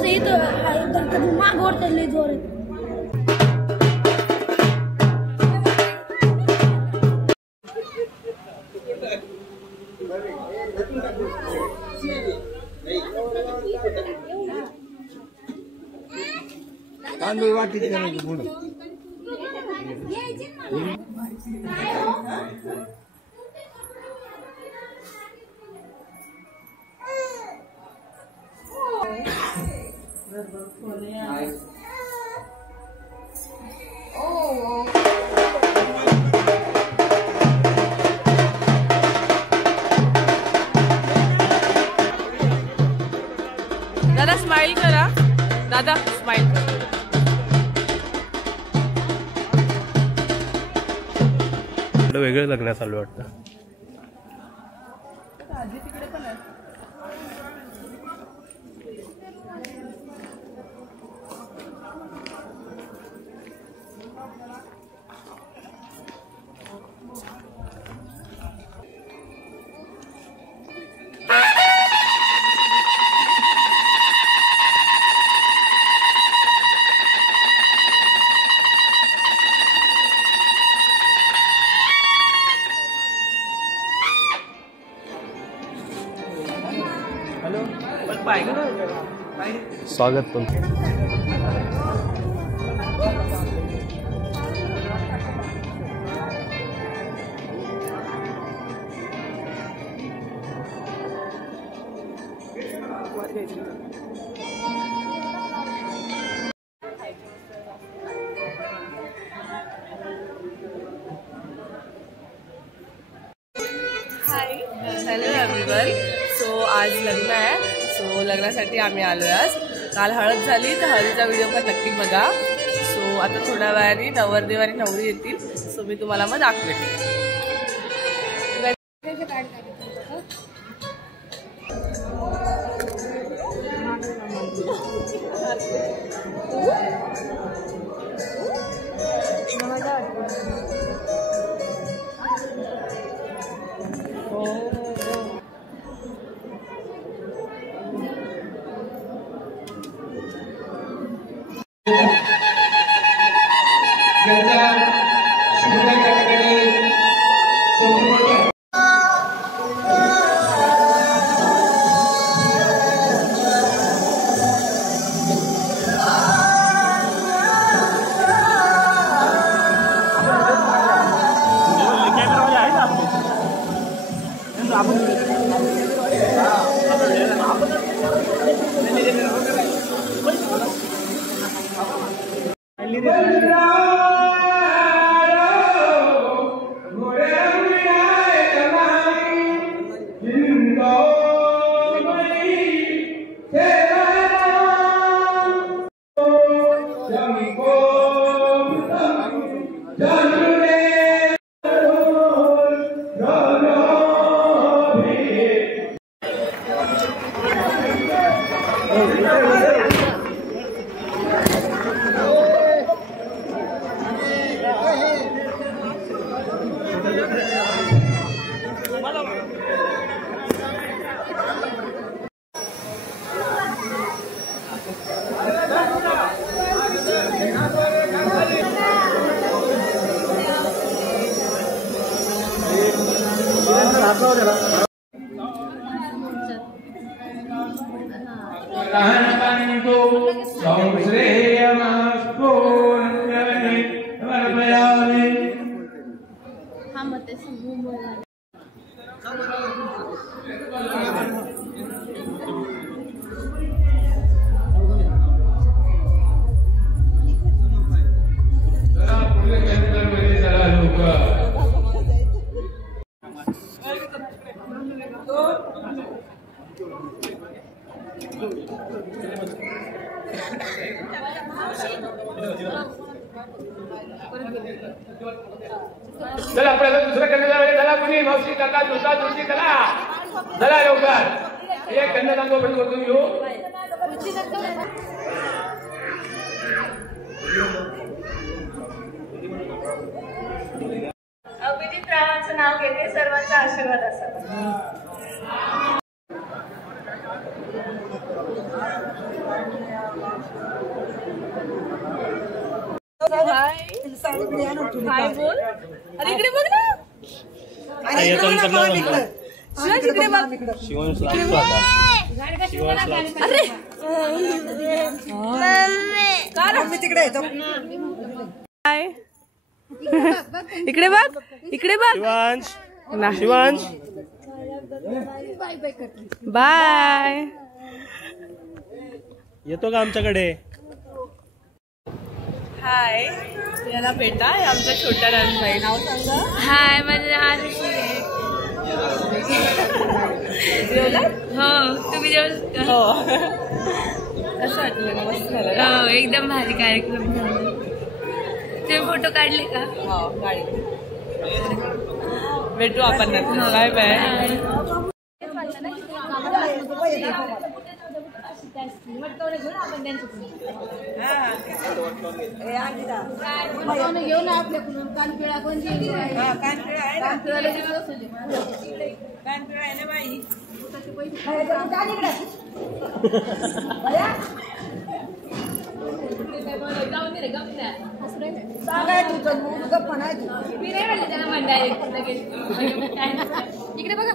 असं इथं कधी माग ओढतात लई जोरात. तांदूळ वाटीत करायचं पुढं. दादा स्माइल करा. दादा स्माइल करा. वेगळं लग्न चालू वाटतं. स्वागत पण हाय, हॅलो एव्हरीवन. सो आज लग्न आहे. सो लग्नासाठी आम्ही आलो आज. काल हळद झाली तर हळदीचा व्हिडिओ पण नक्की बघा. सो आता थोड्या वेळाने नवरदेव आणि नवरी येतील. सो मी तुम्हाला मग दाखवेन. चला आपल्याला दुसरं कन्यादान झाला कुणी मावशी काका दुसरा दुसरी करा चला लवकर एक कन्यादान पण करून घेऊ. अभिजित रावांचं नाव घेते. सर्वांचा आशीर्वाद असावा. हाय बोल. अरे इकडे बघ ना. शिवांश इकडे बघ. शिवांश लागतो आता. अरे तिकडे येतो. हाय. इकडे बघ. इकडे बघ. शिवांश शिवांश बाय. येतो का आमच्याकडे? हाय. याला भेटा आमच्या छोट्या रणबाई. नाव सांगा. हाय माझं आरुषी आहे. जेवला? हो तुम्ही जेवण हो. कसं वाटलं? मस्त झालं ना? हो एकदम भारी कार्यक्रम झाला. तुम्ही फोटो काढले का? हो गाडी. भेटू आपण नंतर. Bye bye. घेऊन आपल्याकडून कानपिळा कोणती इकडे बघा.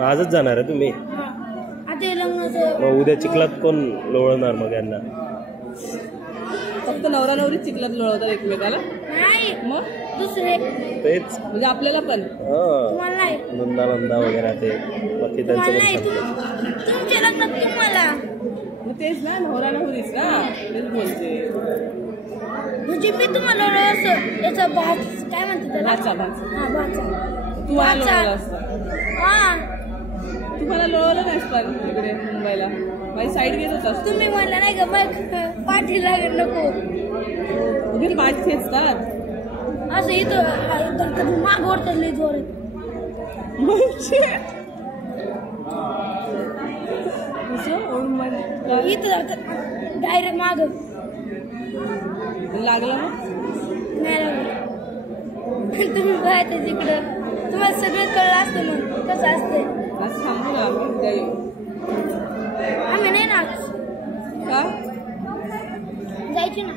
आजच जाणार आहे तुम्ही? आता लग्नाचं मग उद्या चिखलात कोण लोळणार मग यांना? फक्त नवरा नवरी चिखलात लोळवतात एकमेकाला. नाही मग दुसरे तेच म्हणजे आपल्याला पण. तुम्हाला नाही. नंदा नंदा वगैरे ते बाकी तुम्हाला त्यांचं नाही. तुमच्या लग्नात तुम्हाला मग तेच ना नवरा नवरीच ना. तेच बोलते. म्हणजे मी तुम्हाला असं याचा भात काय म्हणते त्याला? भाचा भाचा. हा भाचा. तुम्हाला भाचा. लोळवलं असतं. हा तुम्हाला लोळवलं नाही पण इकडे मुंबईला. माझी साईड घेत होतास. तुम्ही म्हणला नाही का मग पाठी लागेल नको तुम्ही पाठ खेचतात. असं इथं कधी माग ओढतात लई जोरात. इथं डायरेक्ट माग लागलं मग? नाही लागलं. तुम्ही पाहते तिकडं तुम्हाला सगळं कळलं असतं मग कसं असतंय. आज थांबू ना आपण उद्या येऊ. आम्ही नाही ना का? जायची ना.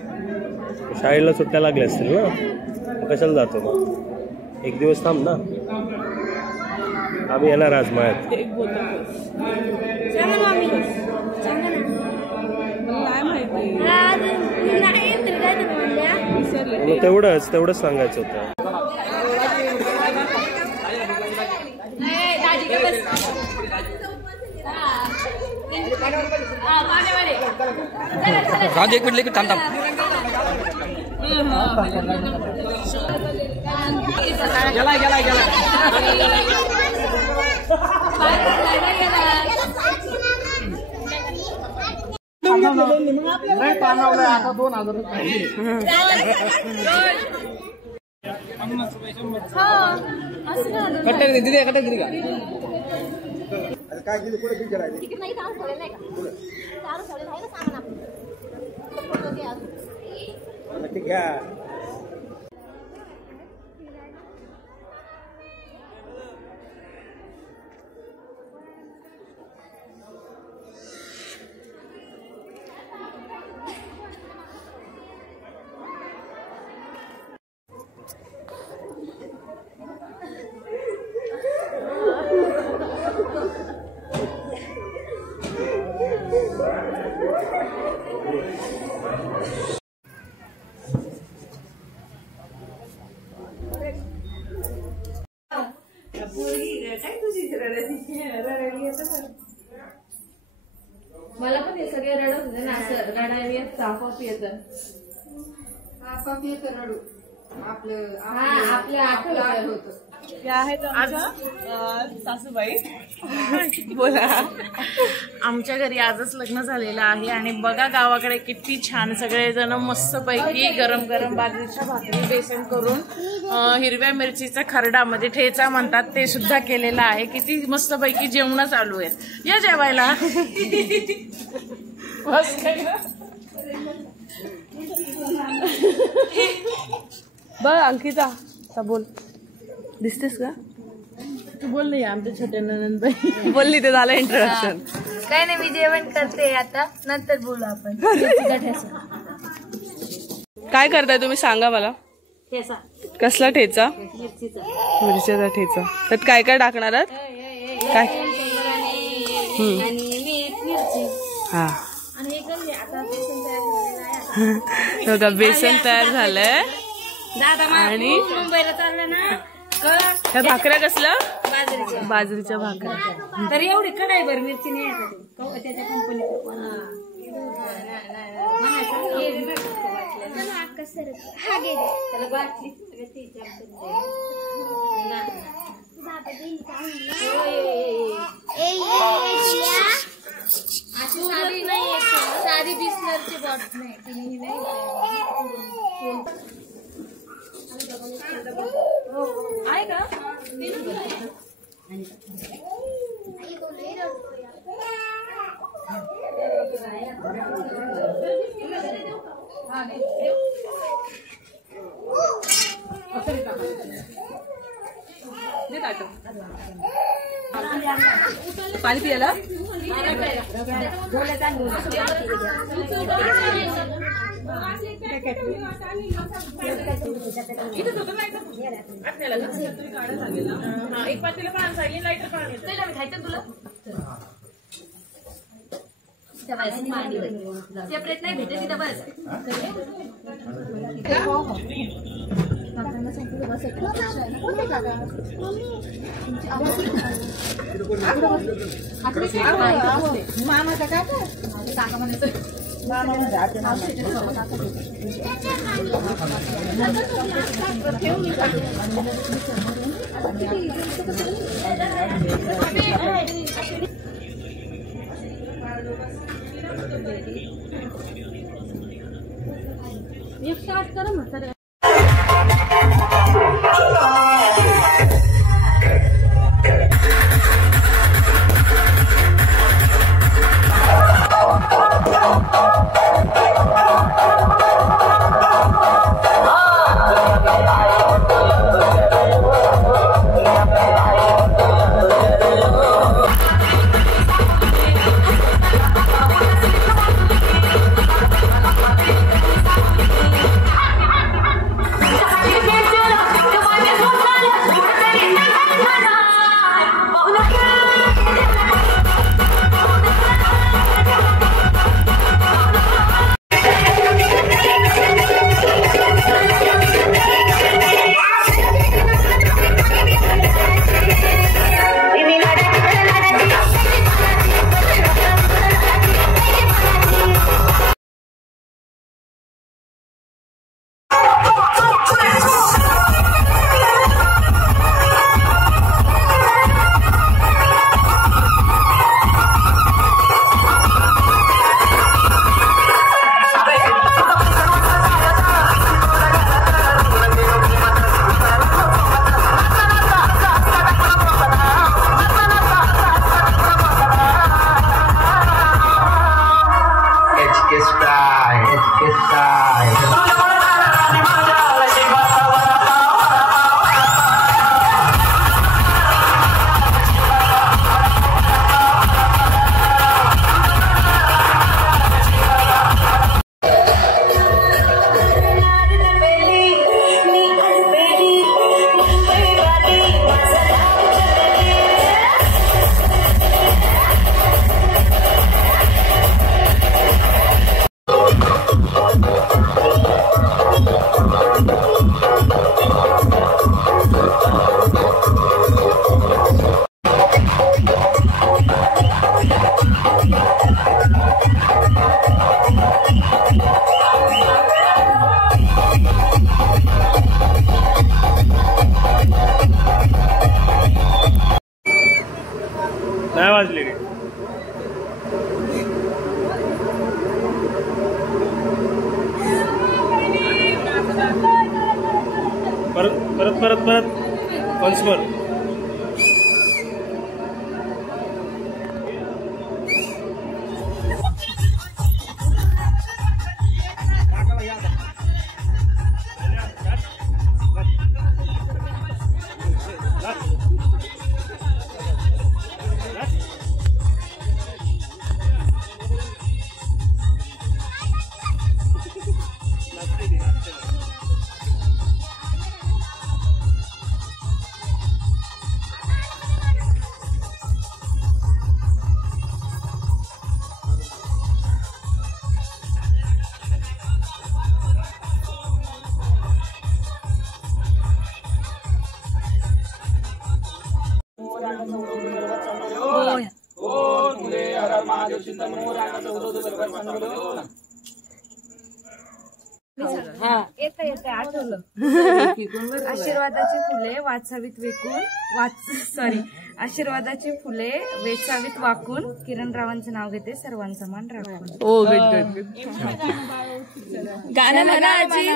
शाळेला सुट्ट्या लागल्या असतील ना? मग कशाला जातो मग? एक दिवस थांब ना. आम्ही येणार आज मळ्यात. एक बोलतो सांगा ना आम्ही सांगा ना. मला नाही माहिती. आज नाही तर काय तुम्ही म्हणल्या विसरले. मग तेवढंच सांगायचं होतं. राज एक मिनिट थांब थांब. गेलाय गेलाय गेलाय. आता 2000 कट्टे दिदी कट्टे दिदी का? काय केलं पुढे पिक्चर आहे ठीक आहे. मला पण हे सगळे रडत होते ना. असं रडायला आपोआप येतं. आपोआप येतं रडू. आपलं आठवलं होतं. या आहेत आमच्या सासूबाई. बोला. आमच्या घरी आजच लग्न झालेलं आहे आणि बघा गावाकडे किती छान सगळेजण मस्तपैकी गरम गरम बाजरीच्या भाकरी बेसन करून हिरव्या मिरचीचा खरडा म्हणजे ठेचा म्हणतात ते सुद्धा केलेलं आहे. किती मस्तपैकी जेवण चालू आहेत. या जेवायला. बघ अंकिता बोल. दिसतेस का? तू बोल नाही आमच्या छोट्या नंदबाई. बोलली ते झालं इंट्रोडक्शन. काय नाही, मी जेवण करते आता, नंतर बोलू आपण. मिरचीचा ठेचा. काय करताय तुम्ही सांगा मला. ठेचा. कसला ठेचा. मिरचीचा ठेचा. त्यात काय काय टाकणार आहात. काय हा बघा बेसन तयार झालंय. आणि मुंबईला चाललं ना, ह्या भाकऱ्या कसलं. बाजरीच्या भाकऱ्या. तर एवढी कढाई भर मिरची नाही येतात त्याच्या कंपनी. साधी बिस्लरची बॉटल नाही. आहे का. पाणी पियाला. एक पातेलं पाणी सांगितलं, लाईटर पाणी सेपरेट नाही भेटत तिथं बस. मामाचा काय काका म्हणायचं. एक शॉट करा म्हातारे. नाही वाजले रे. परत परत परत परत कॉन्समर. येते आठवलं. आशीर्वादाची फुले वाचावीत वेकून आशीर्वादाची फुले वेचावीत वाकून किरणरावांचं नाव घेते सर्वांचा मान राखून. ओ गुड गाणं म्हणा आजी.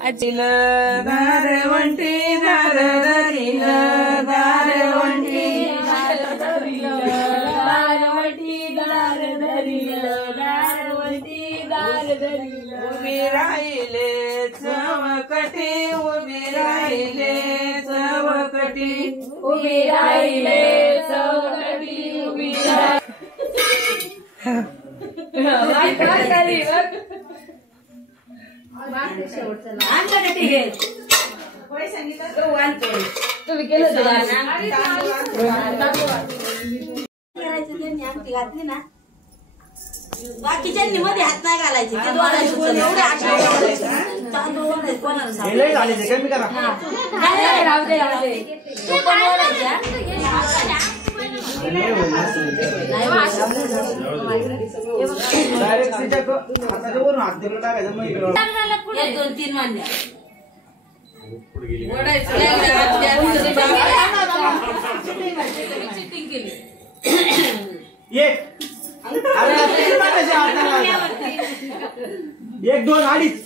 आजी दारवंटी दार धरील दारवंटी दारवंटी दार धरील दारवंटी दार धरील उभी राहिले चवकटी उभी राहिले चवकटी उभी राहिले चवकटी उभी तुम्ही केलं घातली ना बाकीच्यांनी मध्ये हात नाही घालायचे दोन तीन मान्य चिटिंग केली एक दोन अडीच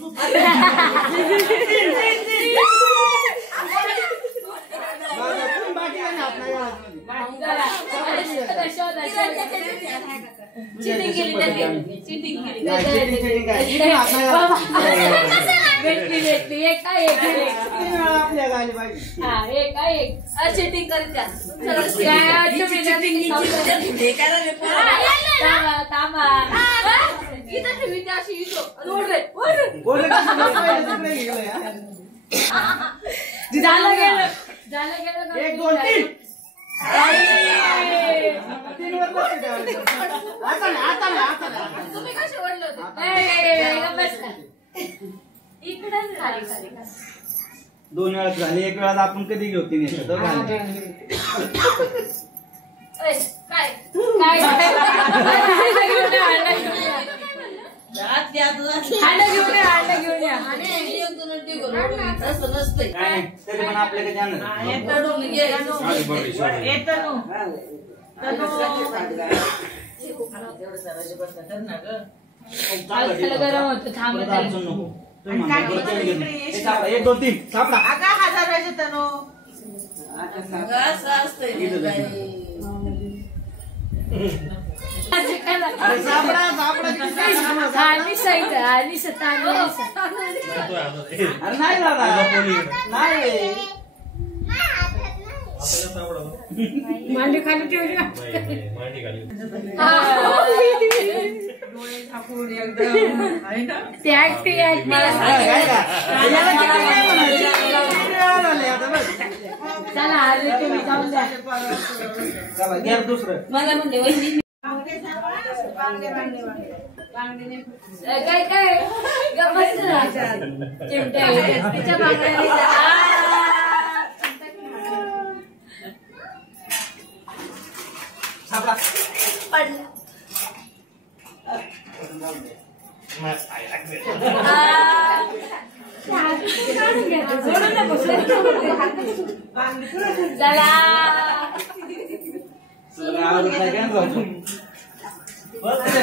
चिटिंग केली चिटिंग केली भेटली एक चिटिंग करत एक दोन तीन तुम्ही कसे ओढले होते दोन वेळा झाले एक वेळा आपण कधी घेऊ तीन काय तरी पण आपल्याकडे गरम होतं थांबत एक दोन तीन सापडा नाही मांडी खाली ठेवली चला आले तुम्ही जाऊन द्या दुसरं मला म्हणते वहिनी काय काय चिमट्या तिच्या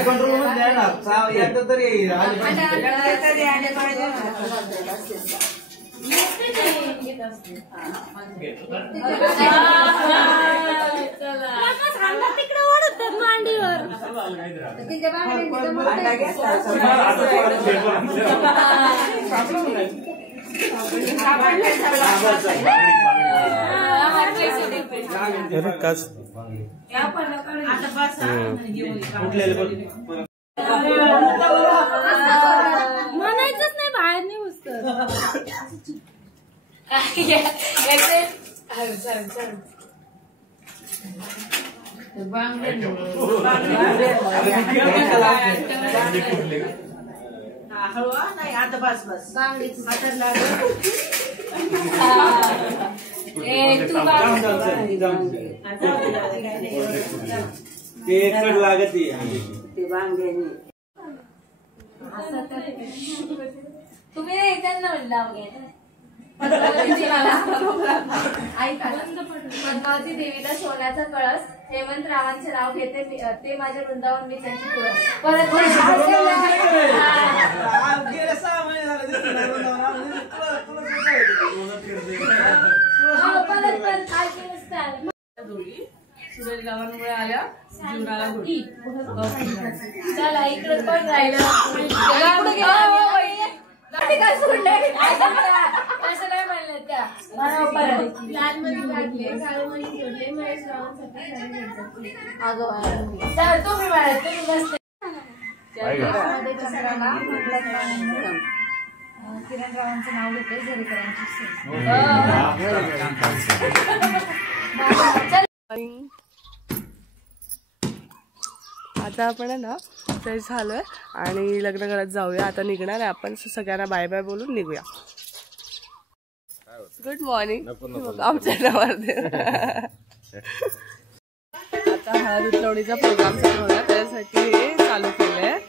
कंट्रोल मध्ये येणार एकदा तरी तिकडे ओढतात मांडीवर म्हणायचंच नाही बाहेर नाही घुसत नाही आता बस बस ते कड लागत तुम्ही त्यांना म्हणला पद्मावती देवीला सोन्याचा कळस हेमंतरावांचे नाव घेते ते माझ्या वृंदावन मी त्यांची तुळस परत सुरेश गावांमुळे आल्या जीवनाला गोडी चला इकडे पण राहिलं असं नाही म्हणलं त्या तुम्ही म्हणा तुम्ही मस्त किरणरावांचं नाव घेतोय झरेकरांची आता आपण आहे ना फ्रेश झालोय आणि लग्न करत जाऊया. आता निघणार आहे आपण, सगळ्यांना बाय बाय बोलून निघूया. गुड मॉर्निंग आमच्या नवरदेव. आता हळद उतरवणीचा प्रोग्राम चालू होता, त्यासाठी हे चालू केलंय.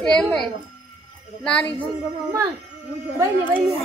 सेम आहे नानी बहिणी